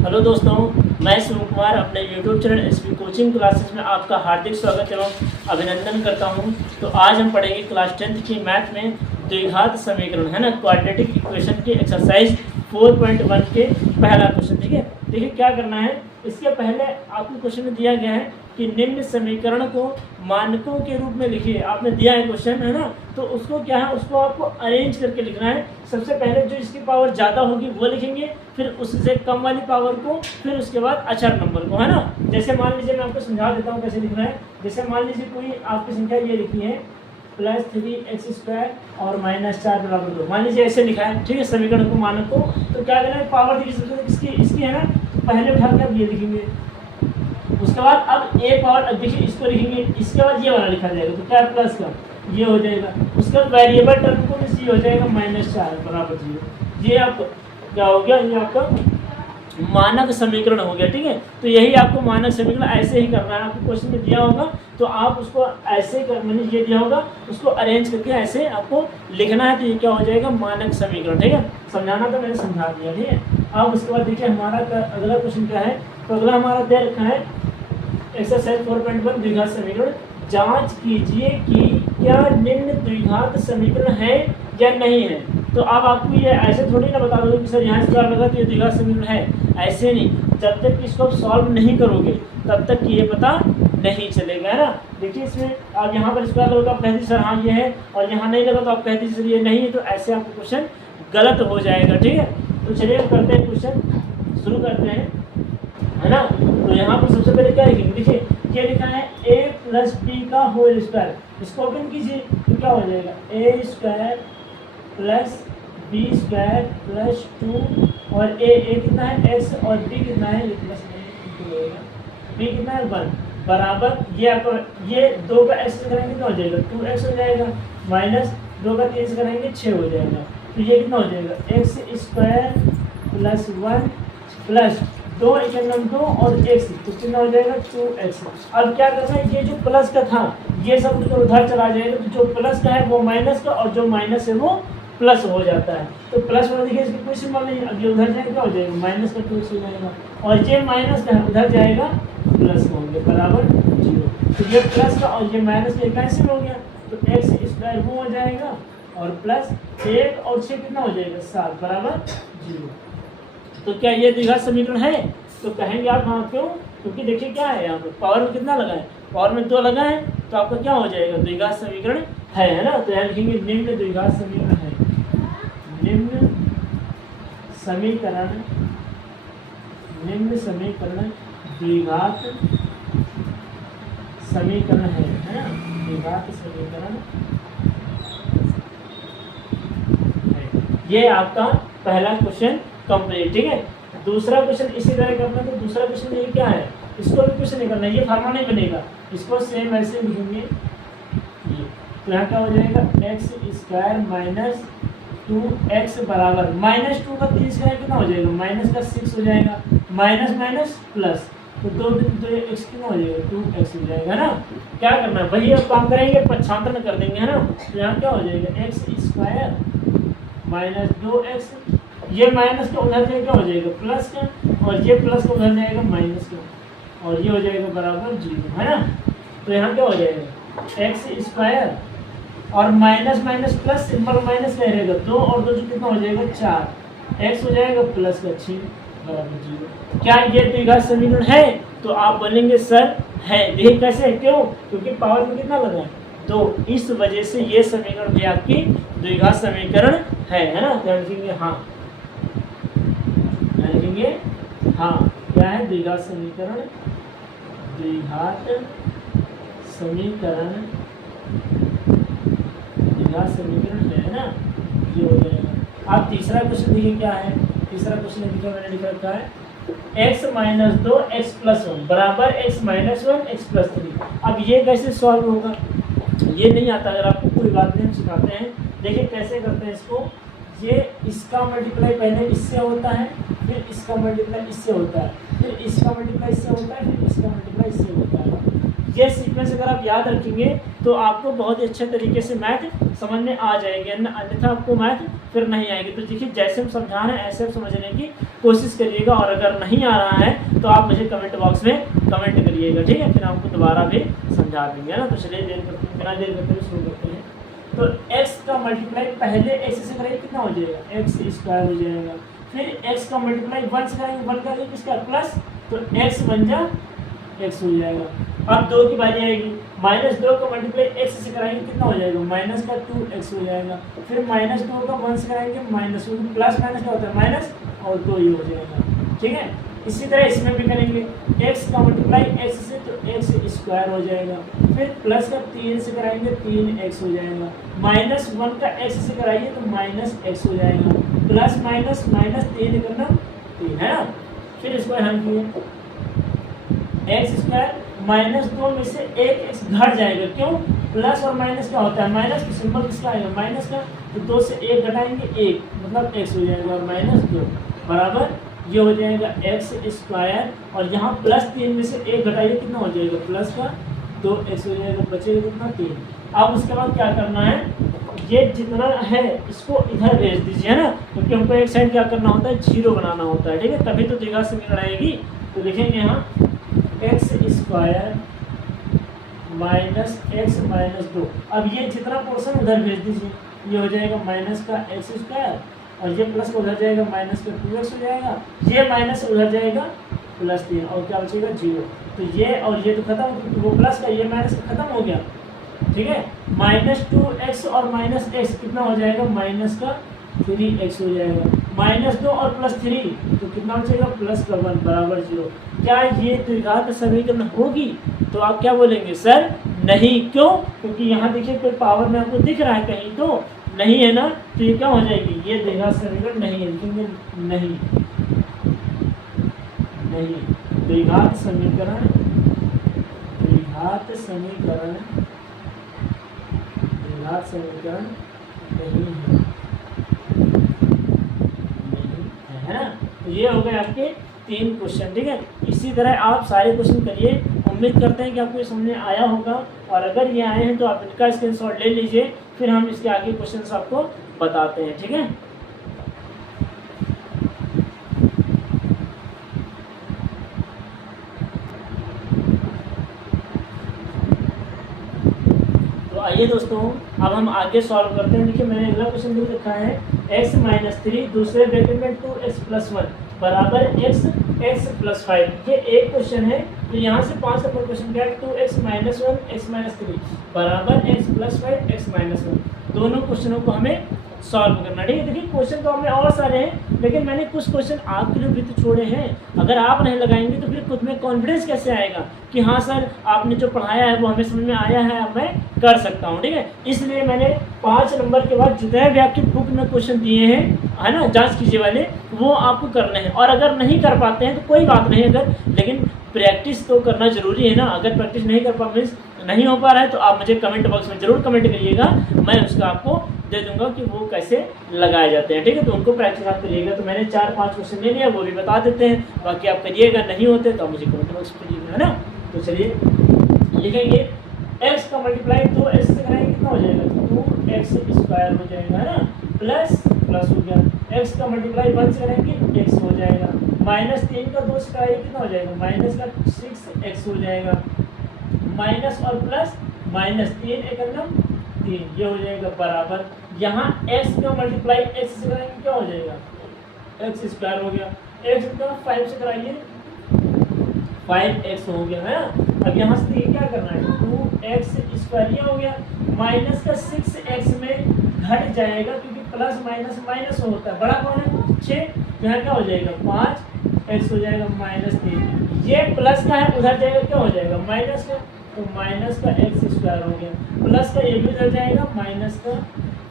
Hello दोस्तों, मैं शिव कुमार अपने YouTube channel SP coaching classes में आपका हार्दिक स्वागत एवं अभिनंदन करता हूं। तो आज हम पढ़ेंगे क्लास 10th की मैथ में द्विघात समीकरण है ना, क्वाड्रेटिक इक्वेशन की एक्सरसाइज 4.1 के पहला क्वेश्चन। ठीक है, देखिए क्या करना है। इसके पहले आपको क्वेश्चन में दिया गया है कि निम्न समीकरण को मानकों के रूप में लिखिए। आपने दिया है क्वेश्चन है ना, तो उसको क्या है, उसको आपको अरेंज करके लिखना है। सबसे पहले जो इसकी पावर ज़्यादा होगी वो लिखेंगे, फिर उससे कम वाली पावर को, फिर उसके बाद अचर नंबर को, है ना। जैसे मान लीजिए, मैं आपको समझा देता हूँ कैसे लिखना है। जैसे मान लीजिए कोई आपकी संख्या ये लिखी है +3x² और -4 बराबर 2, मान लीजिए ऐसे लिखा है। ठीक है, समीकरण को मानक को तो क्या करना है, पावर देखिए सबसे इसकी है ना, तो पहले उठा के अब ये लिखेंगे। उसके बाद अब एक और देखिए इसको लिखेंगे, इसके बाद ये वाला लिखा जाएगा, तो क्या प्लस का ये हो जाएगा। उसके बाद वेरिएबल टर्म को भी हो जाएगा -4 बराबर 0। ये आपको क्या हो गया, ये आपका मानक समीकरण हो गया। ठीक है, तो यही आपको मानक समीकरण ऐसे ही करना है। आपको क्वेश्चन में दिया होगा तो आप उसको ऐसे मैंने ये दिया होगा, उसको अरेंज करके ऐसे आपको लिखना है। तो ये क्या हो जाएगा, मानक समीकरण। ठीक है, समझाना तो मैंने समझा दिया। ठीक है, अब उसके बाद देखिए हमारा अगला क्वेश्चन क्या है। तो अगला हमारा दे रखा है एक्सरसाइज 4.1 द्विघात समीकरण। जांच कीजिए कि क्या निम्न द्विघात समीकरण है या नहीं है। तो अब आपको ये ऐसे थोड़ी ना बता दोगे कि सर यहाँ से लगा तो ये द्विघात समीकरण है, ऐसे नहीं। जब तक इसको आप सॉल्व नहीं करोगे तब तक कि ये पता नहीं चलेगा, है ना। देखिए इसमें आप यहाँ पर स्क्वायर लगा, आप कहते सर हाँ ये है, और यहाँ नहीं लगा तो आप कहते सर ये नहीं है। तो ऐसे आपको क्वेश्चन गलत हो जाएगा। ठीक है, तो चलिए करते हैं, क्वेश्चन शुरू करते हैं, है ना। तो यहाँ पर सबसे पहले क्या लिखेंगे, देखिए क्या लिखा है a + b का होल स्क्वायर। इसको ओपन कीजिए तो क्या हो जाएगा, a² + b² + 2 और a कितना है x और b कितना है, ये प्लस b कितना है 1 बराबर ये आपको ये 2 का x करेंगे तो हो जाएगा 2x हो जाएगा, माइनस 2 का 3 करेंगे 6 हो जाएगा। तो ये कितना हो जाएगा x² + 1 प्लस 2 2 और x, तो कितना हो जाएगा 2x। अब क्या करना है, ये जो प्लस का था ये सब तो उधर चला जाएगा, तो जो प्लस का है वो माइनस का, और जो माइनस है वो प्लस हो जाता है। तो प्लस वाला देखिए इसकी कोई सिंबल नहीं, अब ये उधर जाएगा क्या हो जाएगा, माइनस का 2x हो जाएगा, और ये माइनस का है उधर जाएगा प्लस का होंगे बराबर 0। तो ये प्लस का और ये माइनस का कैंसिल हो गया, तो x² वो हो जाएगा, और प्लस 1 और 6 कितना हो जाएगा 7 बराबर 0। तो क्या ये द्विघात समीकरण है, तो कहेंगे आप हाँ। क्यों, क्योंकि देखिए क्या है, यहाँ पर पावर में कितना लगा है, पावर में 2 लगा है, तो आपका क्या हो जाएगा, द्विघात समीकरण है ना। तो यहाँ लिखेंगे निम्न द्विघात समीकरण है, निम्न समीकरण द्विघात समीकरण है ना, द्विघात समीकरण है। ये आपका पहला क्वेश्चन कंप्लीट। ठीक है, दूसरा क्वेश्चन इसी तरह करना। तो दूसरा क्वेश्चन ये क्या है, इसको भी क्वेश्चन नहीं करना, ये फार्मूला नहीं बनेगा, इसको सेम ऐसे लिखेंगे ये। तो यहाँ क्या हो जाएगा x² - 2x बराबर -2 का 3 स्क्वायर कितना हो जाएगा, -6 हो जाएगा, माइनस माइनस प्लस, तो 2 x कितना हो जाएगा 2x हो जाएगा ना। क्या करना है, वही अब काम करेंगे, पक्षांतरण कर देंगे, है ना। तो यहाँ क्या हो जाएगा x² - 2x, ये माइनस का उधर जाएगा क्या हो जाएगा प्लस का, और ये प्लस का उधर जाएगा माइनस का, और ये हो जाएगा बराबर 0, है ना। तो यहाँ क्या हो जाएगा x² और minus minus plus, symbol minus का रहेगा 2 और 2 कितना हो जाएगा 4, x हो जाएगा प्लस का 6 बराबर 0। क्या ये द्विघात समीकरण है, तो आप बोलेंगे सर है। देखिए कैसे, क्यों, क्योंकि पावर में कितना लगा है, तो इस वजह से ये समीकरण भी आपकी द्विघात समीकरण है ना। तो लिखेंगे हाँ, लिखेंगे हाँ, क्या है द्विघात समीकरण, द्विघात समीकरण है ना, ये हो जाएगा। आप तीसरा क्वेश्चन देखिए क्या है। तीसरा क्वेश्चन देखिए मैंने लिख रखा है x - 2 x + 1 बराबर x - 1 x + 3। अब ये कैसे सॉल्व होगा, ये नहीं आता, अगर आपको कोई बात नहीं हम सिखाते हैं। देखिए कैसे करते हैं इसको, ये इसका मल्टीप्लाई पहले इससे होता है, फिर इसका मल्टीप्लाई इससे होता है, फिर इसका मल्टीप्लाई इससे होता है, फिर इसका मल्टीप्लाई इससे होता है। ये सीक्वेंस अगर आप याद रखेंगे तो आपको बहुत ही अच्छे तरीके से मैथ समझ में आ जाएंगे, अन्यथा आपको मैथ फिर नहीं आएगी। तो देखिए जैसे हम समझा रहे हैं ऐसे आप समझने की कोशिश करिएगा, और अगर नहीं आ रहा है तो आप मुझे कमेंट बॉक्स में कमेंट करिएगा, ठीक है, फिर आपको दोबारा भी समझा देंगे, है ना। तो चलिए बिना देर करते हुए शुरू करते हैं। तो x का मल्टीप्लाई पहले x से कराइए कितना हो जाएगा, x स्क्वायर हो जाएगा। फिर x का मल्टीप्लाई 1 से कराएंगे, 1 का किसका प्लस, तो x बन जा x हो जाएगा। अब 2 की बारी आएगी, -2 का मल्टीप्लाई x से कराएंगे कितना हो जाएगा, माइनस का 2x हो जाएगा। फिर -2 का 1 से कराएंगे माइनस, प्लस माइनस क्या होता है माइनस, और 2 ही हो जाएगा, ठीक है। इसी तरह इसमें भी करेंगे, x का मल्टीप्लाई x से तो x स्क्वायर हो जाएगा। फिर प्लस का 3 से कराएंगे 3x हो जाएगा। -1 का x से कराइए तो -x हो जाएगा। प्लस माइनस माइनस 3 करना 3, है ना। फिर इसको हल किए, x स्क्वायर -2 में से 1x घट जाएगा, क्यों, प्लस और माइनस क्या होता है माइनस, तो सिंबल किसका आएगा माइनस का, तो 2 से 1 घटाएंगे 1 मतलब x हो जाएगा, और -2 बराबर ये हो जाएगा x स्क्वायर, और यहाँ +3 में से 1 घटाइए कितना हो जाएगा, प्लस का 2x हो जाएगा, बचेगा कितना 3। अब उसके बाद क्या करना है, ये जितना है इसको इधर भेज दीजिए, है ना, क्योंकि हमको एक साइड क्या करना होता है 0 बनाना होता है, ठीक है, तभी तो द्विघात समीकरण आएगी। तो लिखेंगे यहाँ x square minus x minus 2। अब ये जितना पोर्शन उधर भेज दीजिए, ये हो जाएगा माइनस का x स्क्वायर, और ये प्लस का उधर जाएगा माइनस का 2x हो जाएगा, ये माइनस उधर जाएगा +3, और क्या बचेगा 0। तो ये और ये तो खत्म, तो वो प्लस का ये माइनस का खत्म हो गया, ठीक है। -2x और -x कितना हो जाएगा, माइनस का 3x हो जाएगा। -2 और +3 तो कितना बचेगा, प्लस का 1 बराबर 0। क्या ये द्विघात समीकरण होगी, तो आप क्या बोलेंगे सर नहीं, क्यों, क्योंकि यहाँ देखिए कोई पावर में आपको दिख रहा है कहीं तो नहीं है ना, तो ये क्या हो जाएगी, ये द्विघात समीकरण नहीं है, लिखेंगे नहीं, नहीं द्विघात समीकरण, द्विघात समीकरण, द्विघात समीकरण नहीं है, नहीं है ना। तो ये हो गए आपके 3 क्वेश्चन, ठीक है। इसी तरह आप सारे क्वेश्चन करिए, उम्मीद करते हैं कि आपको ये समझ में आया होगा, और अगर ये आए हैं तो आप इनका स्क्रीनशॉट ले लीजिए, फिर हम इसके आगे क्वेश्चंस आपको बताते हैं, ठीक है। तो आइए दोस्तों अब हम आगे सॉल्व करते हैं। देखिए मैंने अगला क्वेश्चन लिख रखा है, x-3 दूसरे ब्रैकेट में 2x + 1 बराबर x + 5। ये एक क्वेश्चन है, तो यहाँ से 5 नंबर क्वेश्चन क्या है, 2x - 1 x - 3 बराबर x + 5 x - 1। दोनों क्वेश्चनों को हमें सॉल्व करना, ठीक है। देखिए क्वेश्चन तो हमें और सारे हैं, लेकिन मैंने कुछ क्वेश्चन आपके लिए भी तो छोड़े हैं। अगर आप नहीं लगाएंगे तो फिर खुद में कॉन्फिडेंस कैसे आएगा कि हाँ सर आपने जो पढ़ाया है वो हमें समझ में आया है, अब मैं कर सकता हूँ, ठीक है। इसलिए मैंने 5 नंबर के बाद जितने भी आपकी बुक में क्वेश्चन दिए हैं, है ना, जांच कीजिए वाले, वो आपको करने हैं। और अगर नहीं कर पाते हैं तो कोई बात नहीं, अगर लेकिन प्रैक्टिस तो करना जरूरी है ना। अगर प्रैक्टिस नहीं कर पा मीन्स नहीं हो पा रहा है तो आप मुझे कमेंट बॉक्स में ज़रूर कमेंट करिएगा, मैं उसका आपको दे दूंगा कि वो कैसे लगाए जाते हैं, ठीक है। तो उनको प्रैक्टिस आप करिएगा। तो मैंने 4-5 क्वेश्चन ले लिया, वो भी बता देते हैं, बाकी आप करिएगा, नहीं होते तो आप मुझे कमेंट बॉक्स में करिएगा, है ना। तो चलिए लिखेंगे, x का मल्टीप्लाई 2x से कराएंगे कितना हो जाएगा, 2x स्क्वायर हो जाएगा, है ना, प्लस हो गया। x का मल्टीप्लाई 1 से कराएंगे x हो जाएगा, -3 का 2 से कराएंगे कितना हो जाएगा, माइनस का 6x हो जाएगा, माइनस और प्लस -3 एक 3, ये हो जाएगा बराबर। यहाँ x का मल्टीप्लाई x से कराएंगे क्या हो जाएगा, x स्क्वायर हो गया, x का 5 से कराइए 5x हो गया, है ना। अब यहाँ से क्या करना है, 2x स्क्वायर ये हो गया, माइनस का 6x में घट जाएगा क्योंकि प्लस माइनस होता है, बड़ा कौन है 6, यहाँ क्या हो जाएगा 5x हो जाएगा -3, ये प्लस का है उधर जाएगा क्या हो जाएगा माइनस का, तो माइनस का x स्क्वायर हो गया, प्लस का ये भी उधर जाएगा माइनस का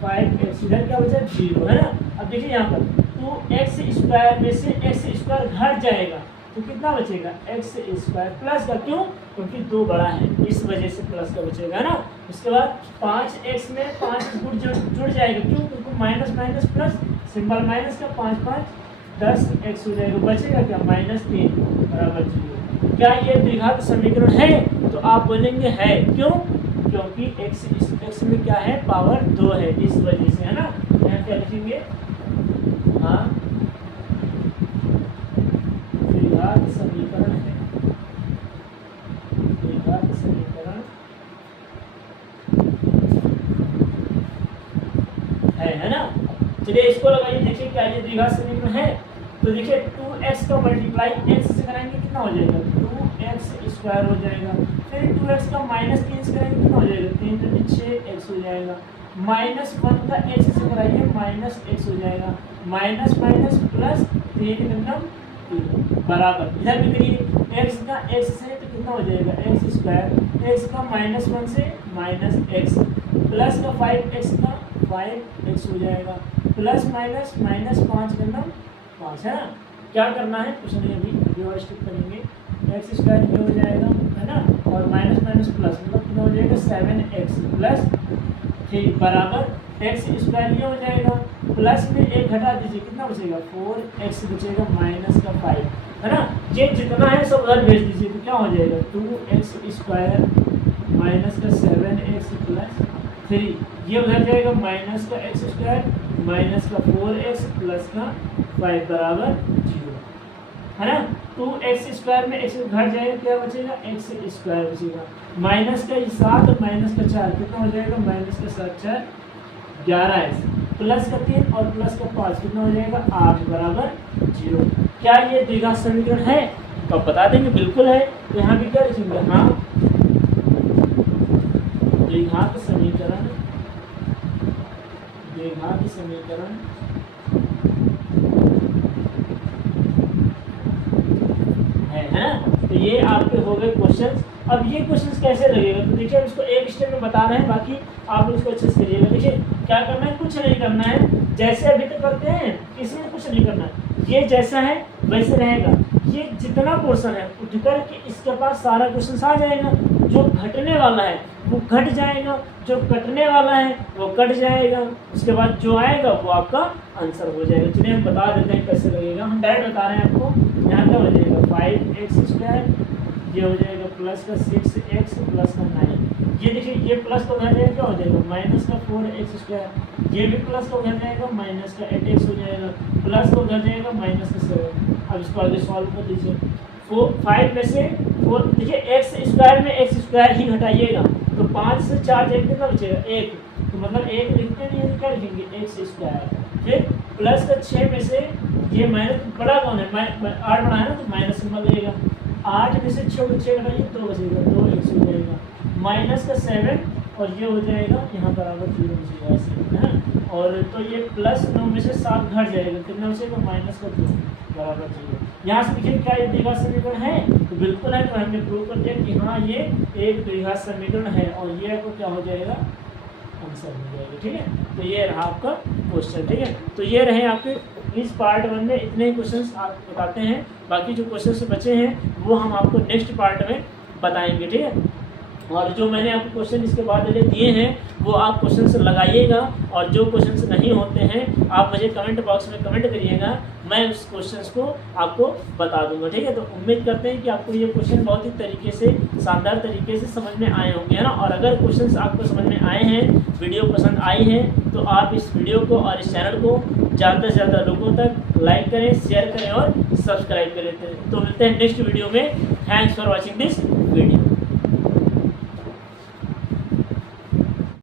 5x, इधर क्या बचा 0, है ना। अब देखिए यहाँ पर 2x स्क्वायर में से x स्क्वायर घट जाएगा तो कितना बचेगा, x स्क्वायर प्लस का, क्यों, क्योंकि 2 बड़ा है इस वजह से प्लस का बचेगा, है ना। उसके बाद 5x में 5 जुड़ जाएगा, क्यों, क्योंकि माइनस प्लस सिंबल माइनस का 5 5 10x हो जाएगा, बचेगा क्या -3 बराबर 0। क्या ये द्विघात समीकरण है, तो आप बोलेंगे है, क्यों, क्योंकि x में क्या है पावर 2 है, इस वजह से, है ना। क्या लिखेंगे, हाँ द्विघात समीकरण है, द्विघात समीकरण है ना। चलिए इसको लगाइए, देखिए क्या ये द्विघात समीकरण है। तो देखिए 2x का मल्टीप्लाई x से कराएंगे कितना हो जाएगा, 2x स्क्वायर हो जाएगा। फिर 2x का माइनस 3 से कराएंगे कितना हो जाएगा, 3 × 6 x हो जाएगा। -1 का x से कराइए माइनस x हो जाएगा। माइनस माइनस प्लस 3 बराबर, इधर भी करिए x का x से तो कितना हो जाएगा x स्क्वायर, x का -1 से -x, प्लस का 5x का 5x हो जाएगा, प्लस माइनस -5 5 है ना। क्या करना है कुछ नहीं, अभी व्यवस्थित करेंगे। एक्स स्क्वायर ये हो जाएगा है ना, और माइनस माइनस प्लस मतलब कितना हो जाएगा 7x प्लस 3 बराबर एक्स स्क्वायर ये हो जाएगा। प्लस में एक घटा दीजिए कितना बचेगा 4x बचेगा माइनस का 5 है ना। ये जितना है सब उधर भेज दीजिए तो क्या हो जाएगा 2x स्क्वायर माइनस का 7x प्लस 3, ये उधर जाएगा माइनस का x स्क्वायर माइनस का 4x प्लस का 5 बराबर 0 है ना। 2x स्क्वायर में x घट जाएगा क्या बचेगा x स्क्वायर बचेगा। माइनस का 7 और माइनस का 4 कितना हो जाएगा माइनस का 7 4 11x प्लस का 3 और प्लस का 5 कितना हो जाएगा 8 बराबर 0। क्या ये द्विघात समीकरण है, तो आप बता देंगे बिल्कुल है। तो यहाँ भी क्या लिखेंगे, हाँ द्विघात समीकरण, द्विघात समीकरण है ना। तो ये आपके हो गए क्वेश्चंस। अब ये क्वेश्चंस कैसे लगेगा, तो देखिए इसको एक स्टेप में बता रहे हैं, बाकी आप इसको अच्छे से करिएगा। देखिए क्या करना है, कुछ नहीं करना है, जैसे अभी तक करते हैं इसमें कुछ नहीं करना है, ये जैसा है वैसे रहेगा। ये जितना क्वेश्चन है उठ कर के इसके पास सारा क्वेश्चन आ जाएगा। जो घटने वाला है वो घट जाएगा, जो कटने वाला है वो कट जाएगा, उसके बाद जो आएगा वो आपका आंसर हो जाएगा। चलिए हम बता देते हैं कैसे लगेगा, हम डायरेक्ट बता रहे हैं आपको। यहाँ क्या हो जाएगा 5x स्क्वायर, ये हो जाएगा प्लस का 6x प्लस का 9, ये देखिए ये प्लस का उधर जाएगा क्या हो जाएगा माइनस का 4x स्क्वायर, ये भी प्लस का उधर जाएगा माइनस का 8x हो जाएगा, प्लस का उधर जाएगा माइनस का 7। अब इसको आगे सॉल्व कर दीजिए। 5 में से 4 देखिए एक्स स्क्वायर में x स्क्वायर ही घटाइएगा, तो 5 से 4 जाएगा कितना बचेगा 1, तो मतलब 1 लिखते नहीं है क्या लिखेंगे x स्क्वायर। फिर प्लस का 6 में से ये माइनस बड़ा कौन है 8 बड़ा है ना, तो माइनस सिंबल लगेगा। 8 में से 6 घटाइए 2 बचेगा, 2x हो जाएगा, माइनस का 7 और ये हो जाएगा यहाँ बराबर 0 बचेगा ऐसे है ना। और तो ये प्लस 9 में से 7 घट जाएगा, कितना बचेगा माइनस का 2 बराबर 0। यहाँ से देखिए क्या ये द्विघात समीकरण है, तो बिल्कुल है। तो हमने प्रूव कर दिया कि हाँ ये एक द्विघात समीकरण है, और ये आपको क्या हो जाएगा आंसर हो जाएगा। ठीक है, तो ये रहा आपका क्वेश्चन। ठीक है, तो ये रहे आपके इस पार्ट 1 में इतने ही क्वेश्चंस आप बताते हैं, बाकी जो क्वेश्चंस बचे हैं वो हम आपको नेक्स्ट पार्ट में बताएंगे। ठीक है, और जो मैंने आपको क्वेश्चन इसके बाद दिए हैं वो आप क्वेश्चंस लगाइएगा, और जो क्वेश्चंस नहीं होते हैं आप मुझे कमेंट बॉक्स में कमेंट करिएगा, मैं उस क्वेश्चंस को आपको बता दूंगा। ठीक है, तो उम्मीद करते हैं कि आपको ये क्वेश्चन बहुत ही तरीके से शानदार तरीके से समझ में आए होंगे, है ना। और अगर क्वेश्चंस आपको समझ में आए हैं, वीडियो पसंद आई है, तो आप इस वीडियो को और इस चैनल को ज़्यादा से ज़्यादा लोगों तक लाइक करें, शेयर करें और सब्सक्राइब करें। तो मिलते हैं नेक्स्ट वीडियो में। Thanks for watching this video.